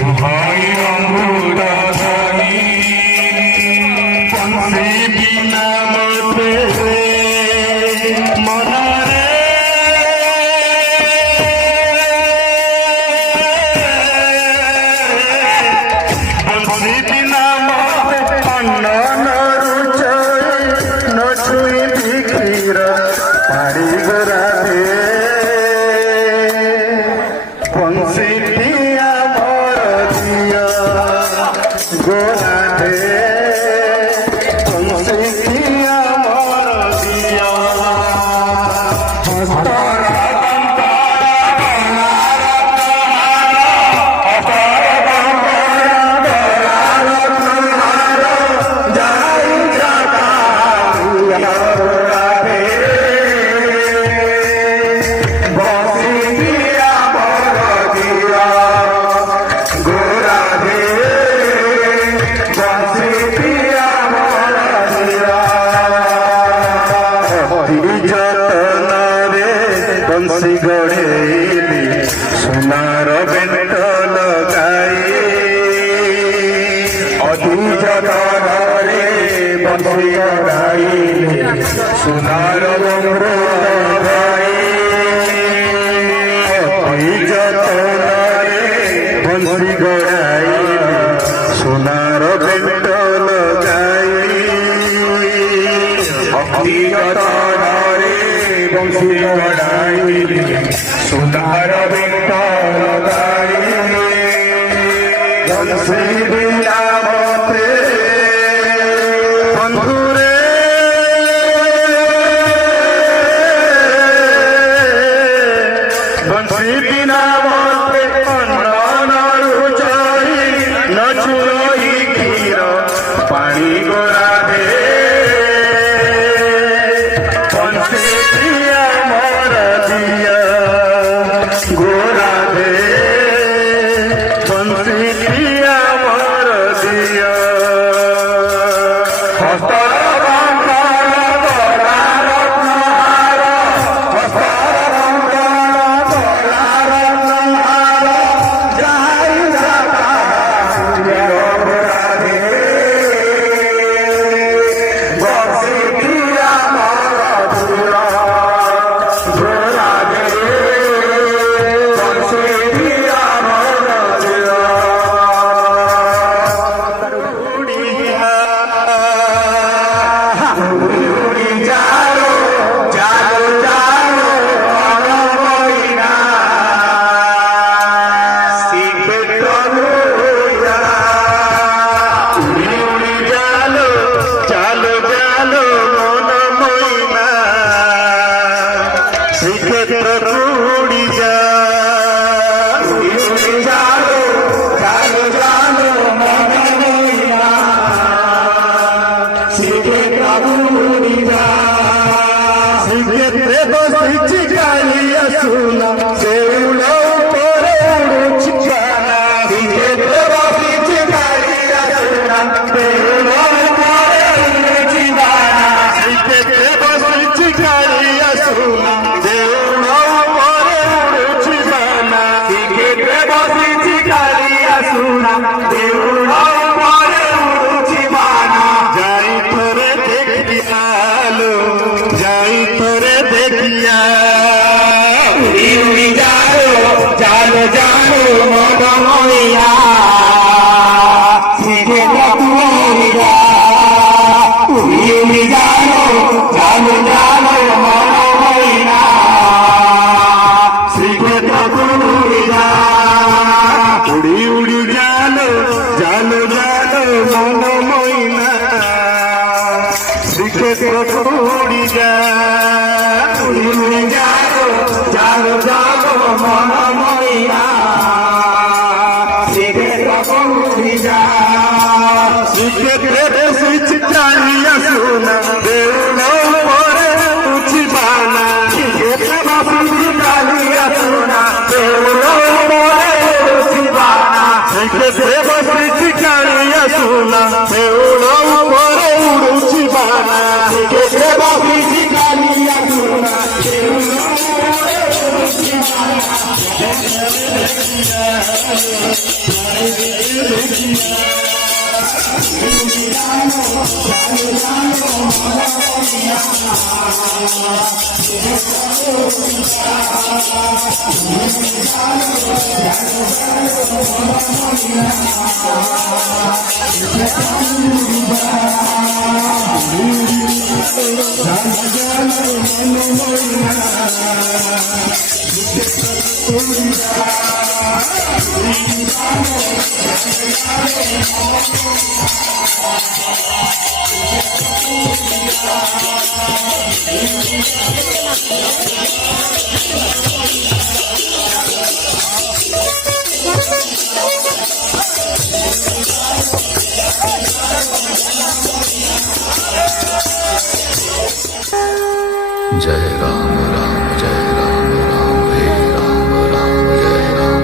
Shubhayam সোনার বেন্ত লগাই অধুজ ধরে বংশী গড়াইলে সোনার বংশ লগাই অধুজ ধরে বংশী গড়াইলে সোনার বেন্ত লগাই অধুজ ধরে বংশী গড়াইলে সোনার বেন্ত লগাই বংশী বিলাবতে বন্ধুরে বংশী বিলাবতে অন্ননারু চাই নচুই ক্ষীর পানি গোড়াবে বংশী প্রিয়া মর দিয়া গোড়াবে বংশী প্রিয়া মর দিয়া হস্তর বন্ধন গলার রত্নহার হস্তর বন্ধন গলার রত্নহার যাই যাতা গোড়াবে বংশী প্রিয়া মর দিয়া গোড়াবে বংশী প্রিয়া মর দিয়া উড়ি যাও যাও যাও অনবইনা শিখবে তনুয়া উড়ি যাও চালো চালো মনমইনা শিখে উড়ি যাও উড়ি যাও চালো চালো মনমইনা শ্রীক্ষেত্রে বসিছি কালিয়া সুনা সেউল উপরে উড়ুছি বানা শ্রীক্ষেত্রে বসিছি কালিয়া সুনা সেউল উপরে উড়ুছি বানা শ্রীক্ষেত্রে বসিছি কালিয়া সুনা সেউল উপরে উড়ুছি বানা শ্রীক্ষেত্রে বসিছি কালিয়া সুনা সেউল উপরে উড়ুছি বানা যাই তোরে দেখিয়ালো যাই তোরে দেখিয়া উড়ি যাও জানো জানো মন মইয়া শিখে তুমিয়া উড়ি জানো জানো জানো মন মইয়া শিখে তুমিয়া উড়ি উড়ি জানো জানো জানো মন মইনা শিখে উড়ি যা উড়ি যাও জানো জানো মন মইনা শিখে উড়ি যা শিখে বসিছি কালিয়া সুনা দেউল উপরে উঠি বানা শিখে বসিছি কালিয়া সুনা দেউল উপরে উঠি বানা শিখে বসিছি কালিয়া সুনা দেউল উপরে উঠি বানা শিখে বসিছি কালিয়া সুনা দেউল উপরে উঠি जय राम राम जय राम राम हे राम राम जय राम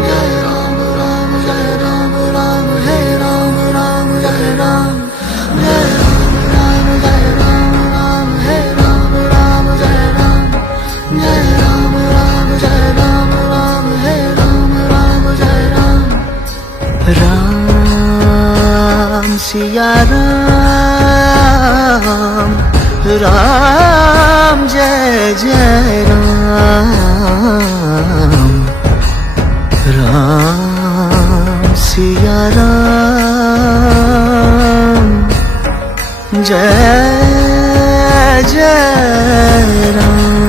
जय राम राम जय राम राम हे राम राम जय राम जय राम राम जय राम राम हे राम राम जय राम जय राम राम जय राम राम हे सिया राम, राम जय जय राम, राम सिया राम, जय जय राम।